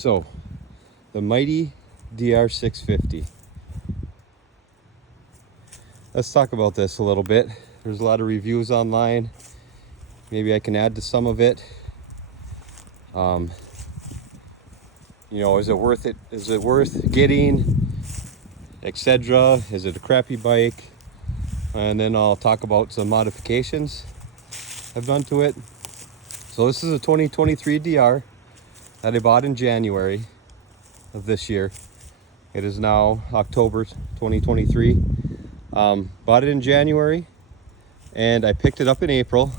So, the mighty DR650. Let's talk about this a little bit. There's a lot of reviews online. Maybe I can add to some of it. You know, is it worth it? Is it worth getting, etc.? Is it a crappy bike? And then I'll talk about some modifications I've done to it. So this is a 2023 DR that I bought in January of this year. It is now October 2023. Bought it in January and I picked it up in April.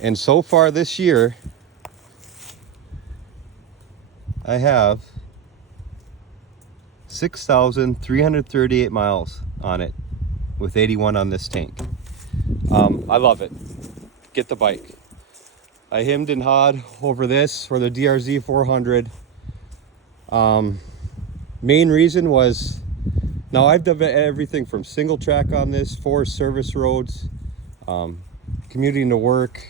And so far this year, I have 6,338 miles on it with 81 on this tank. I love it. Get the bike. I hemmed and hawed over this for the DRZ400. Main reason was, now I've done everything from single track on this, 4 service roads, commuting to work,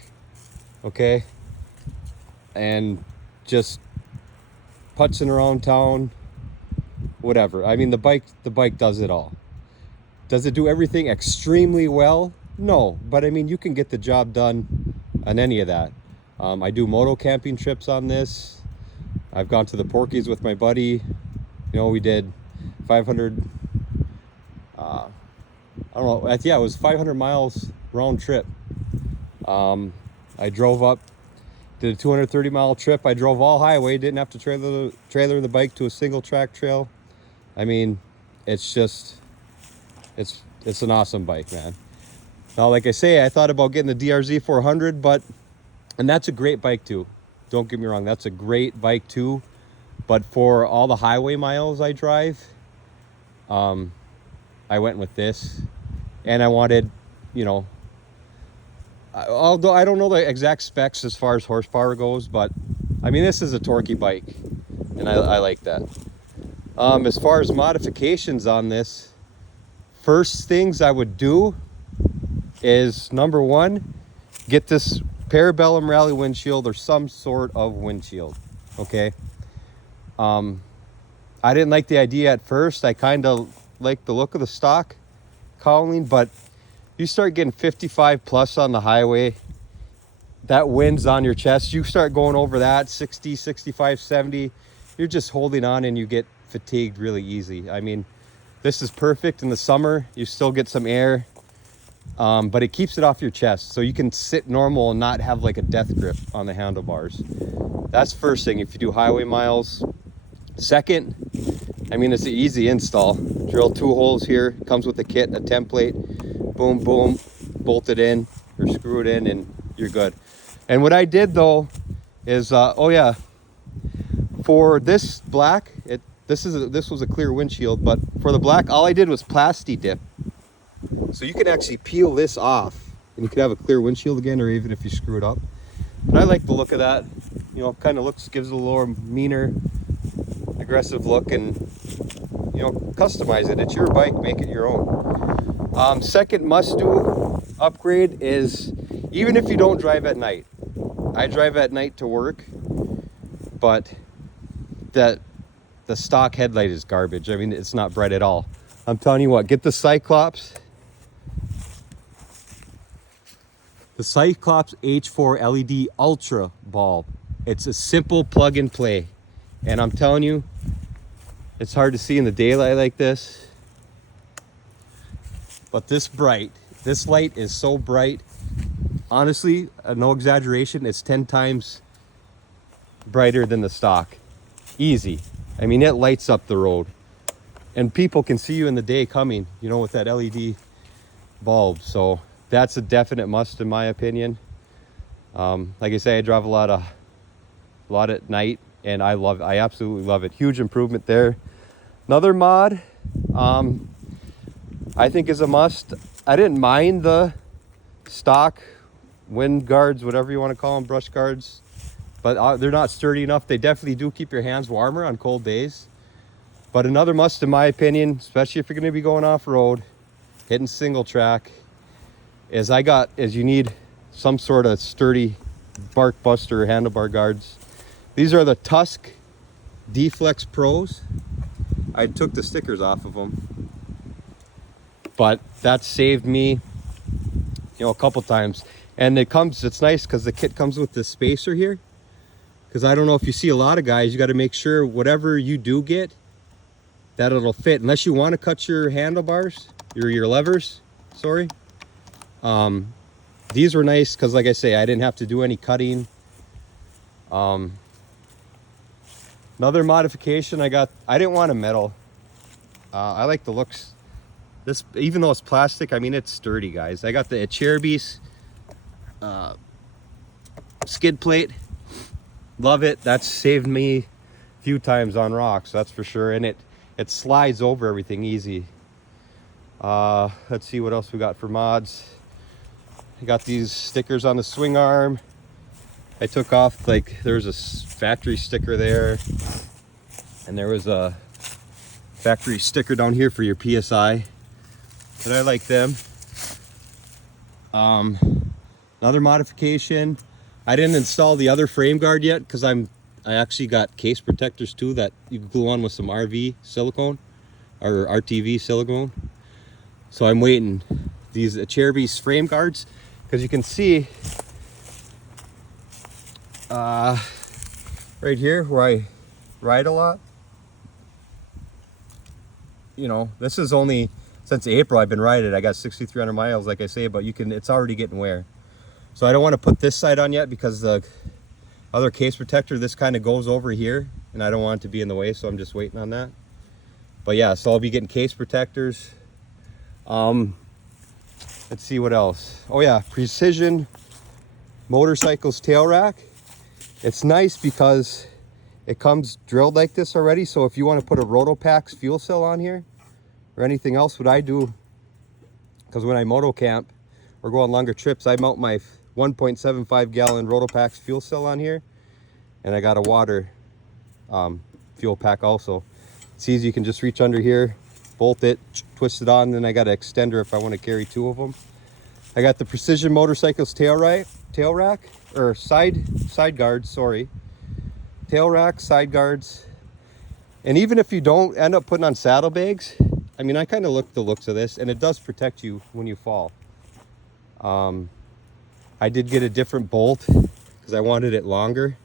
okay, and just putzing around town, whatever. I mean, the bike does it all. Does it do everything extremely well? No, but I mean, you can get the job done on any of that. I do moto camping trips on this. I've gone to the Porkies with my buddy. You know, we did 500, I don't know, yeah, it was 500 miles round trip. I drove up, did a 230 mile trip. I drove all highway, didn't have to trailer the bike to a single track trail. I mean, it's just, it's an awesome bike, man. Now, like I say, I thought about getting the DRZ400, and that's a great bike too. Don't get me wrong, that's a great bike too. But for all the highway miles I drive, I went with this. And I wanted, you know, although I don't know the exact specs as far as horsepower goes, but I mean, this is a torquey bike and I like that. As far as modifications on this, first things I would do is, number one, get this Parabellum Rally windshield or some sort of windshield, okay? I didn't like the idea at first. I kind of liked the look of the stock cowling, but you start getting 55 plus on the highway, that wind's on your chest. You start going over that 60, 65, 70, you're just holding on and you get fatigued really easy. I mean, this is perfect in the summer. You still get some air, but it keeps it off your chest. So you can sit normal and not have like a death grip on the handlebars. That's first thing if you do highway miles. Second, I mean, it's an easy install. Drill 2 holes here, comes with a kit, a template, boom, boom, bolt it in or screw it in and you're good. And what I did though is, oh yeah, for this black, this was a clear windshield, but for the black, all I did was plasti dip. So you can actually peel this off and you can have a clear windshield again, or even if you screw it up. But I like the look of that. You know, kind of gives it a little meaner, aggressive look, and you know, customize it. It's your bike, make it your own. Second must-do upgrade is, even if you don't drive at night. I drive at night to work, but the stock headlight is garbage. I mean, it's not bright at all. I'm telling you what, get the Cyclops. The Cyclops H4 LED Ultra bulb. It's a simple plug and play. And I'm telling you, it's hard to see in the daylight like this. But this light is so bright. Honestly, no exaggeration, it's 10 times brighter than the stock. Easy. I mean, it lights up the road. And people can see you in the day coming, you know, with that LED bulb. So that's a definite must in my opinion. Like I say, I drive a lot at night and I absolutely love it. Huge improvement there. Another mod, I think is a must. I didn't mind the stock wind guards, whatever you want to call them, brush guards, but they're not sturdy enough. They definitely do keep your hands warmer on cold days. But another must in my opinion, especially if you're going to be going off-road, hitting single track, is you need some sort of sturdy bark buster handlebar guards. These are the Tusk D-Flex Pros. I took the stickers off of them, but that saved me, you know, a couple times. And it's nice because the kit comes with this spacer here. Because I don't know if you see a lot of guys, you got to make sure whatever you do get, that it'll fit. Unless you want to cut your handlebars, your levers, sorry. These were nice because, like I say, I didn't have to do any cutting. Another modification I didn't want a metal. I like the looks. This, even though it's plastic, I mean, it's sturdy, guys. I got the Acerbis skid plate. Love it. That's saved me a few times on rocks, that's for sure. And it slides over everything easy. Let's see what else we got for mods. I got these stickers on the swing arm. I took off, like, there's a factory sticker there, and there was a factory sticker down here for your PSI, but I like them. Another modification, I didn't install the other frame guard yet because I actually got case protectors too that you can glue on with some RV silicone or RTV silicone. So I'm waiting. These Acerbis frame guards, because you can see right here where I ride a lot, you know, this is only since April I've been riding it. I got 6,300 miles, like I say, but it's already getting wear. So I don't want to put this side on yet because the other case protector, this kind of goes over here and I don't want it to be in the way, so I'm just waiting on that. But yeah, so I'll be getting case protectors. Let's see what else. Oh yeah, Precision Motorcycles tail rack. It's nice because it comes drilled like this already, so if you want to put a Rotopax fuel cell on here or anything else, what I do, because when I moto camp or go on longer trips, I mount my 1.75 gallon Rotopax fuel cell on here, and I got a water fuel pack also. It's easy, you can just reach under here, bolt it, twist it on, and then I got an extender if I want to carry two of them. I got the Precision Motorcycles tail rack, or side guards, sorry. Tail rack, side guards. And even if you don't end up putting on saddlebags, I mean, I kind of look the looks of this, and it does protect you when you fall. I did get a different bolt because I wanted it longer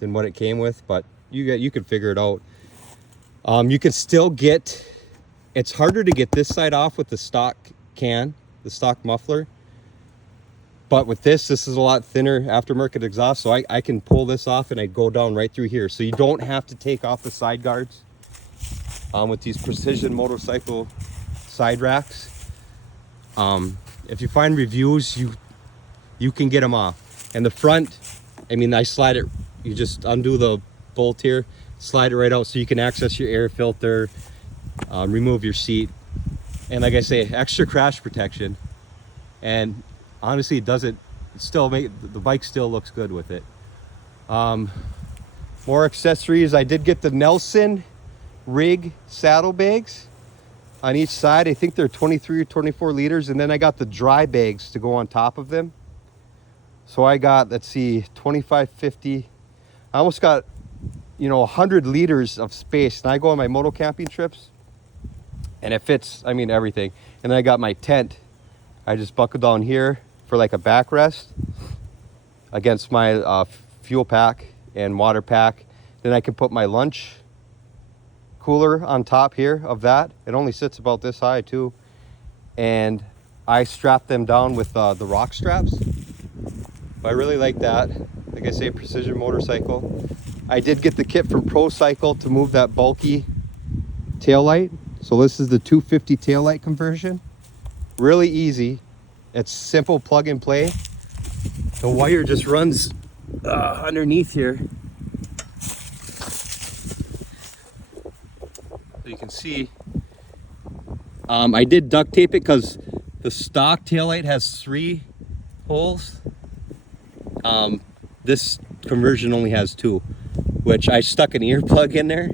than what it came with, but you can figure it out. You can still get, it's harder to get this side off with the stock the stock muffler, but with this is a lot thinner aftermarket exhaust, so I can pull this off and I go down right through here, so you don't have to take off the side guards with these Precision Motorcycle side racks. If you find reviews, you can get them off. And the front, I mean, I slide it, you just undo the bolt here, slide it right out so you can access your air filter, remove your seat, and like I say, extra crash protection. And honestly, the bike still looks good with it. More accessories. I did get the Nelson rig saddlebags on each side. I think they're 23 or 24 liters, and then I got the dry bags to go on top of them. So I got, let's see, 25, 50. I almost got, 100 liters of space. And I go on my moto camping trips, and it fits, I mean, everything. And then I got my tent. I just buckle down here for like a backrest against my fuel pack and water pack. Then I can put my lunch cooler on top here of that. It only sits about this high too. And I strap them down with the rock straps. But I really like that. Like I say, Precision Motorcycle. I did get the kit from Procycle to move that bulky taillight. So this is the 250 taillight conversion. Really easy. It's simple plug and play. The wire just runs underneath here. So you can see. I did duct tape it because the stock taillight has 3 holes. This conversion only has 2, which I stuck an earplug in there,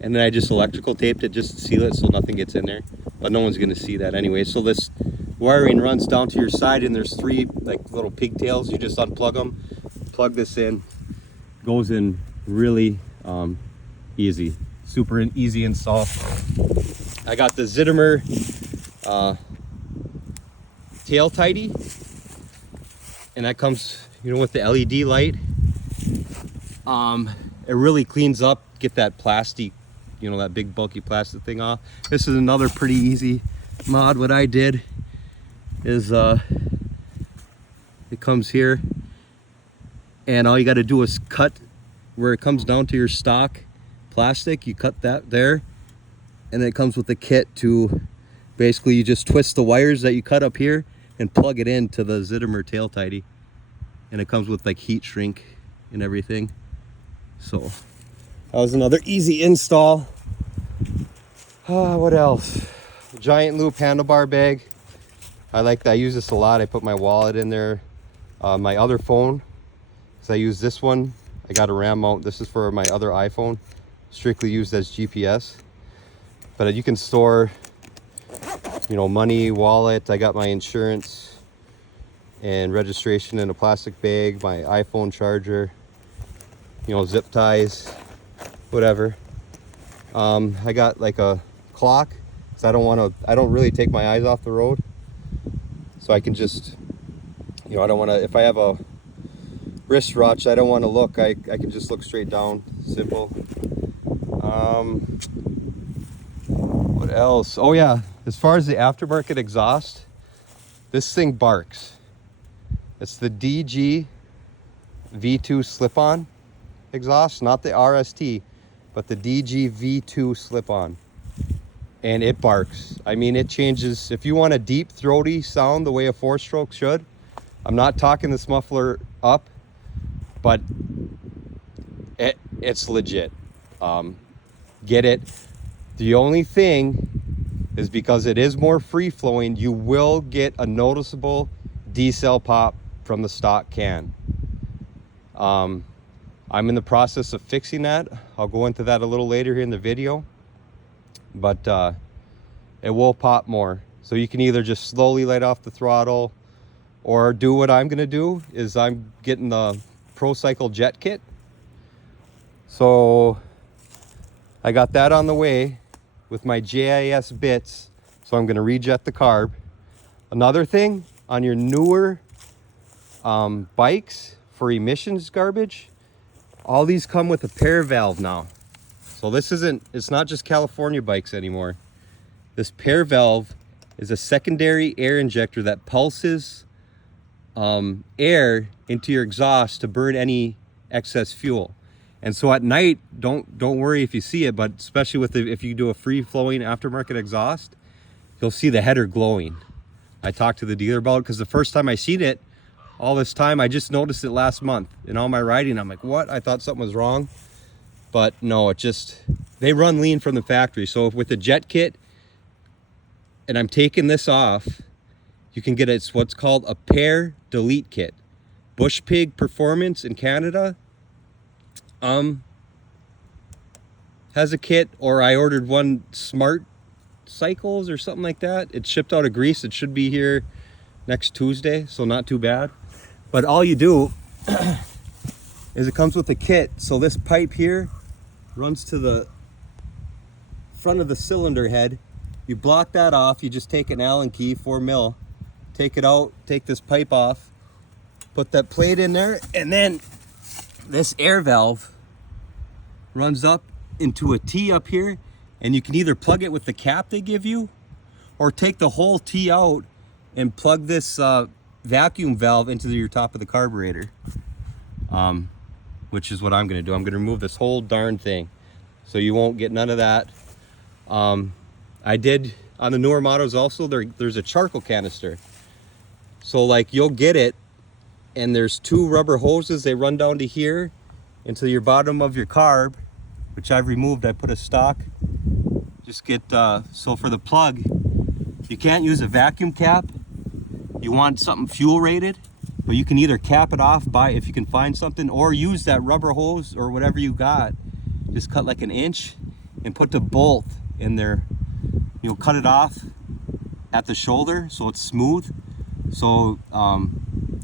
and then I just electrical taped it just to seal it so nothing gets in there. But no one's gonna see that anyway. So this wiring runs down to your side, and there's 3 like little pigtails. You just unplug them, plug this in, goes in really Easy, super easy install. I got the Zittimer tail tidy, and that comes, you know, with the LED light. It really cleans up, get that plastic, you know, that big bulky plastic thing off. This is another pretty easy mod. What I did is it comes here, and all you got to do is cut where it comes down to your stock plastic. You cut that there, and then it comes with the kit to basically, you just twist the wires that you cut up here and plug it into the Zittimer tail tidy, and it comes with like heat shrink and everything. So that was another easy install. What else? Giant loop handlebar bag. I like that. I use this a lot. I put my wallet in there, my other phone, because I use this one. I got a RAM mount. This is for my other iPhone, strictly used as GPS. But you can store, you know, money, wallet. I got my insurance and registration in a plastic bag, my iPhone charger, you know, zip ties, whatever. I got like a clock, because I don't really take my eyes off the road. So I can just, you know, I don't want to, if I have a wristwatch, I don't want to look, I can just look straight down, simple. What else? Oh yeah, as far as the aftermarket exhaust, this thing barks. It's the DG V2 slip-on exhaust, not the RST, but the DG V2 slip-on. And it barks. I mean, it changes. If you want a deep, throaty sound the way a 4-stroke should, I'm not talking this muffler up, but it's legit. Get it. The only thing is, because it is more free-flowing, you will get a noticeable decel pop from the stock can. I'm in the process of fixing that. I'll go into that a little later here in the video. But it will pop more. So you can either just slowly let off the throttle, or do what I'm gonna do, is I'm getting the Procycle Jet Kit. So I got that on the way with my JIS bits. So I'm gonna rejet the carb. Another thing, on your newer bikes for emissions garbage, all these come with a pair valve now. So this isn't, it's not just California bikes anymore. This pair valve is a secondary air injector that pulses air into your exhaust to burn any excess fuel. And so at night, don't worry if you see it, but especially with if you do a free flowing aftermarket exhaust, you'll see the header glowing. I talked to the dealer about it, because the first time I seen it, all this time, I just noticed it last month in all my riding. I'm like, what? I thought something was wrong. But no, it just, they run lean from the factory. So with the Jet Kit, and I'm taking this off, you can get it's what's called a pair delete kit. Bush Pig Performance in Canada has a kit, or I ordered one, Smart Cycles or something like that. It shipped out of Greece. It should be here next Tuesday, so not too bad. But all you do is it comes with a kit. So this pipe here runs to the front of the cylinder head. You block that off. You just take an Allen key, 4 mil, take it out, take this pipe off, put that plate in there, and then this air valve runs up into a T up here, and you can either plug it with the cap they give you, or take the whole T out and plug this vacuum valve into your top of the carburetor, which is what I'm going to do. I'm going to remove this whole darn thing, so you won't get none of that. I did on the newer models also, there's a charcoal canister. So like you'll get it, and there's 2 rubber hoses. They run down to here into your bottom of your carb, which I've removed. I put a stock. Just get, so for the plug, you can't use a vacuum cap. You want something fuel rated, but you can either cap it off if you can find something, or use that rubber hose or whatever you got. Just cut like an inch and put the bolt in there. You'll cut it off at the shoulder so it's smooth. So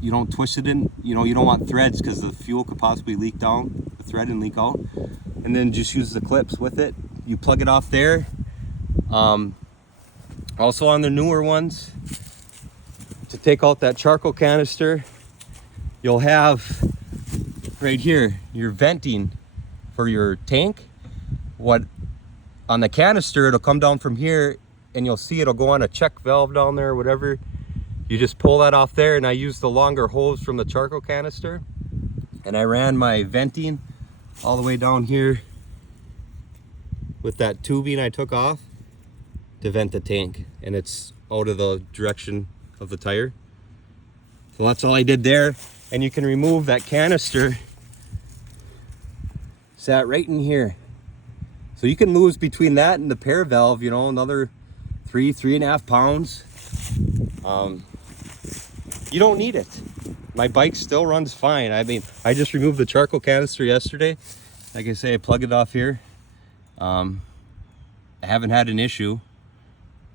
you don't twist it in, you know, you don't want threads, because the fuel could possibly leak down the thread and leak out. and then just use the clips with it. You plug it off there. Also on the newer ones, to take out that charcoal canister, you'll have right here your venting for your tank. What on the canister, it'll come down from here, and you'll see it'll go on a check valve down there or whatever. You just pull that off there, and I used the longer hose from the charcoal canister, and I ran my venting all the way down here with that tubing I took off to vent the tank, and it's out of the direction of the tire. So that's all I did there. And you can remove that canister, sat right in here. So you can lose between that and the pair valve, you know, another 3.5 pounds. You don't need it. My bike still runs fine. I mean, I just removed the charcoal canister yesterday. Like I say, I plug it off here. I haven't had an issue.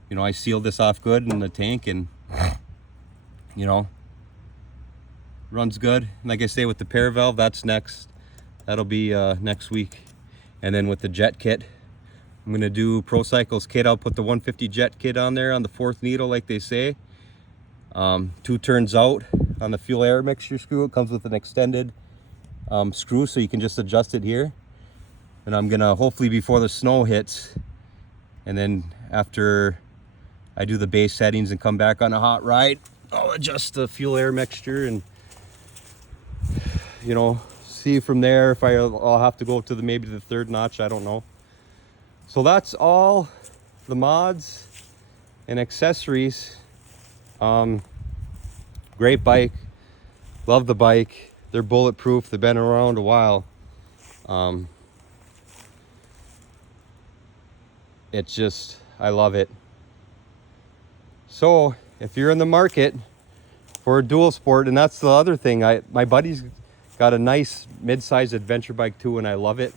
You know, I sealed this off good in the tank, and you know, runs good. And like I say, with the pair valve, that's next. That'll be next week. And then with the jet kit, I'm gonna do Procycle's kit. I'll put the 150 jet kit on there on the 4th needle, like they say. 2 turns out on the fuel air mixture screw. It comes with an extended screw, so you can just adjust it here. And I'm gonna, hopefully before the snow hits, and then after I do the base settings and come back on a hot ride, I'll adjust the fuel air mixture and, you know, see from there if I'll have to go to maybe the 3rd notch. I don't know. So that's all the mods and accessories. Great bike, love the bike. They're bulletproof. They've been around a while. It's just, I love it. So if you're in the market for a dual sport, and that's the other thing, my buddy's got a nice mid-sized adventure bike too, and I love it.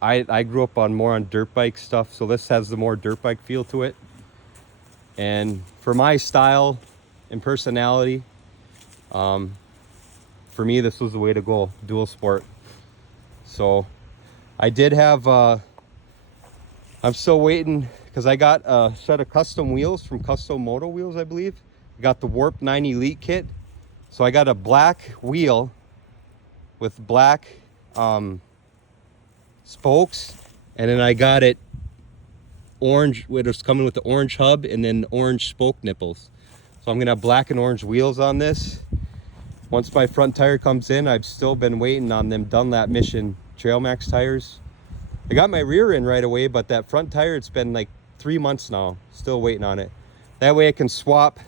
I grew up more on dirt bike stuff, so this has the more dirt bike feel to it. And for my style and personality, for me, this was the way to go, dual sport. So I did have, I'm still waiting, because I got a set of custom wheels from Custom Moto Wheels, I believe. I got the Warp 9 Elite kit. So I got a black wheel with black spokes, and then I got it orange, it was coming with the orange hub and then orange spoke nipples. So I'm gonna have black and orange wheels on this. Once my front tire comes in, I've still been waiting on them Dunlop Mission Trail Max tires. I got my rear in right away, but that front tire, it's been like 3 months now, still waiting on it. That way I can swap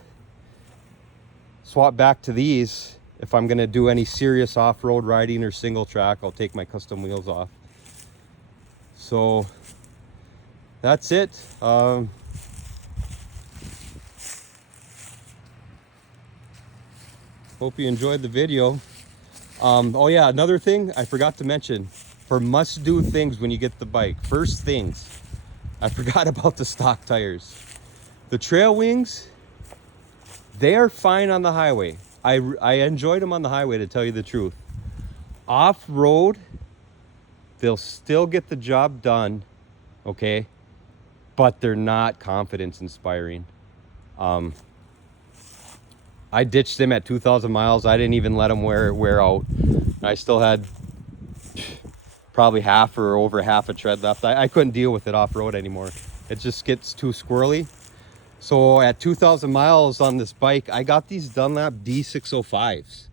back to these. If I'm gonna do any serious off-road riding or single track, I'll take my custom wheels off. So that's it. Hope you enjoyed the video. Oh yeah, another thing I forgot to mention, for must-do things when you get the bike. First things, I forgot about the stock tires. The trail wings, they are fine on the highway. I enjoyed them on the highway, to tell you the truth. Off-road, they'll still get the job done, okay? But they're not confidence inspiring. I ditched them at 2,000 miles. I didn't even let them wear out. I still had probably half or over half a tread left. I couldn't deal with it off-road anymore. It just gets too squirrely. So at 2,000 miles on this bike, I got these Dunlop D605s.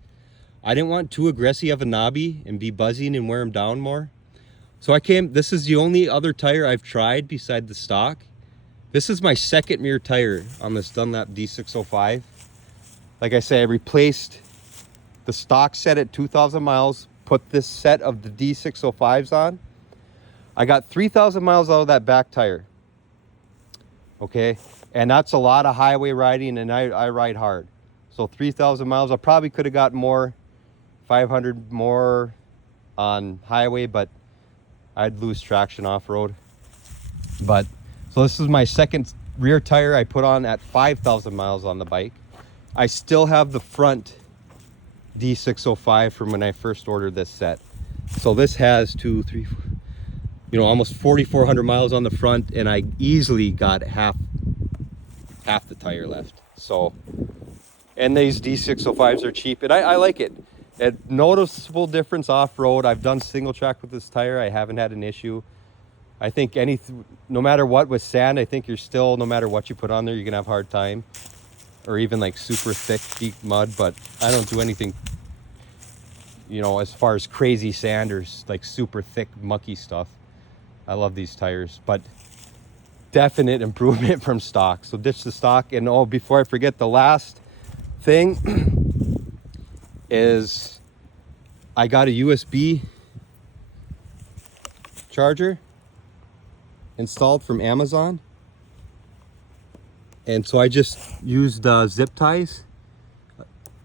I didn't want too aggressive of a knobby and be buzzing and wear them down more. So this is the only other tire I've tried beside the stock. This is my second rear tire on this Dunlop D605. Like I say, I replaced the stock set at 2,000 miles, put this set of the D605s on. I got 3,000 miles out of that back tire. Okay, and that's a lot of highway riding, and I ride hard. So 3,000 miles, I probably could have got more, 500 more on highway, but I'd lose traction off-road. But so this is my second rear tire I put on at 5,000 miles on the bike. I still have the front D605 from when I first ordered this set. So this has 2, 3, 4, you know, almost 4,400 miles on the front, and I easily got half the tire left. So, and these D605s are cheap, and I like it. A noticeable difference off-road. I've done single track with this tire. I haven't had an issue. I think no matter what with sand, I think you're still, no matter what you put on there, you're gonna have a hard time. Or even like super thick, deep mud, but I don't do anything, you know, as far as crazy sand or like super thick, mucky stuff. I love these tires, but definite improvement from stock. So ditch the stock. And oh, before I forget, the last thing is I got a USB charger installed from Amazon, and so I just used zip ties.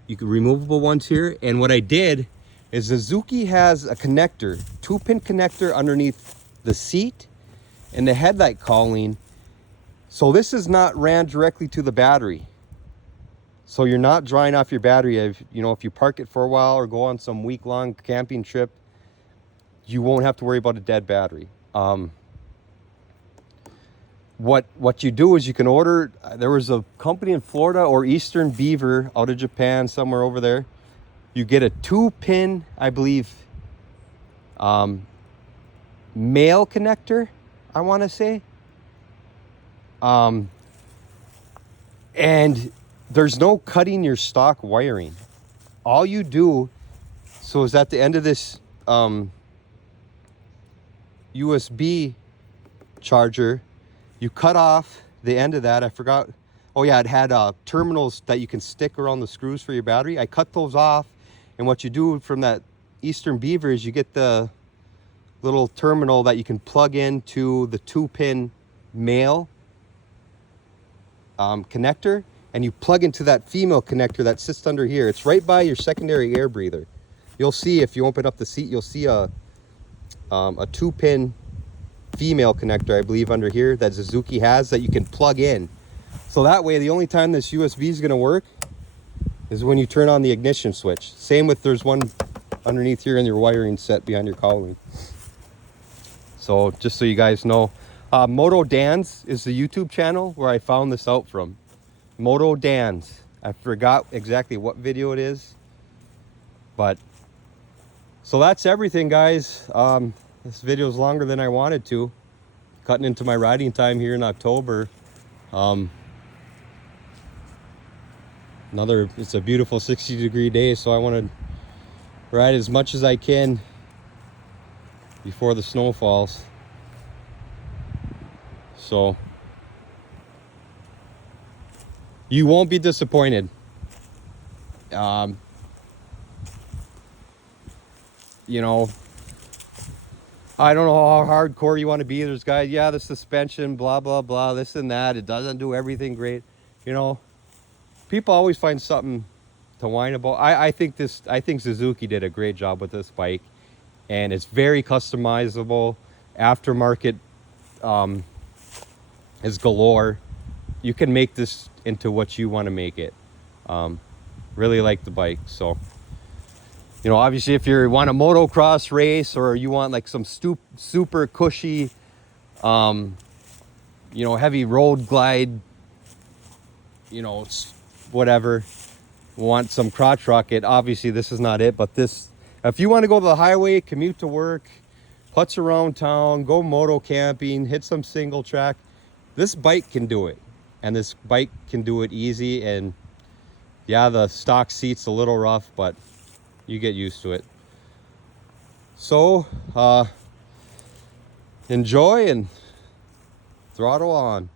You can removable ones here, and what I did is Suzuki has a connector, 2-pin connector underneath the seat and the headlight cowling. So this is not ran directly to the battery, so you're not drying off your battery. You know, if you park it for a while or go on some week-long camping trip, you won't have to worry about a dead battery. What you do is you can order, there was a company in Florida or Eastern Beaver out of Japan, somewhere over there. You get a 2-pin, I believe, male connector, I want to say. And there's no cutting your stock wiring. All you do, so is at the end of this USB charger, you cut off the end of that. I forgot. Oh yeah, it had terminals that you can stick around the screws for your battery. I cut those off, and what you do from that Eastern Beaver is you get the little terminal that you can plug into the 2-pin male connector, and you plug into that female connector that sits under here. It's right by your secondary air breather. You'll see, if you open up the seat, you'll see a 2-pin female connector, I believe, under here that Suzuki has that you can plug in. So that way, the only time this USB is going to work is when you turn on the ignition switch. Same with, there's one underneath here in your wiring set behind your cowling. So just so you guys know, Moto Dan's is the YouTube channel where I found this out from. Moto Dan's. I forgot exactly what video it is, but so that's everything, guys. This video is longer than I wanted to, cutting into my riding time here in October. It's a beautiful 60-degree day, so I want to ride as much as I can before the snow falls. So you won't be disappointed. You know, I don't know how hardcore you want to be. There's guys, yeah, the suspension, blah, blah, blah, this and that. It doesn't do everything great. You know, people always find something to whine about. I think Suzuki did a great job with this bike, and it's very customizable. Aftermarket is galore. You can make this into what you want to make it. Really like the bike. So, you know, obviously if you want a motocross race, or you want like some super cushy, you know, heavy road glide, you know, whatever, want some crotch rocket, obviously this is not it. But this, if you want to go to the highway, commute to work, putz around town, go moto camping, hit some single track, this bike can do it. And this bike can do it easy. And yeah, the stock seat's a little rough, but you get used to it. So enjoy and throttle on.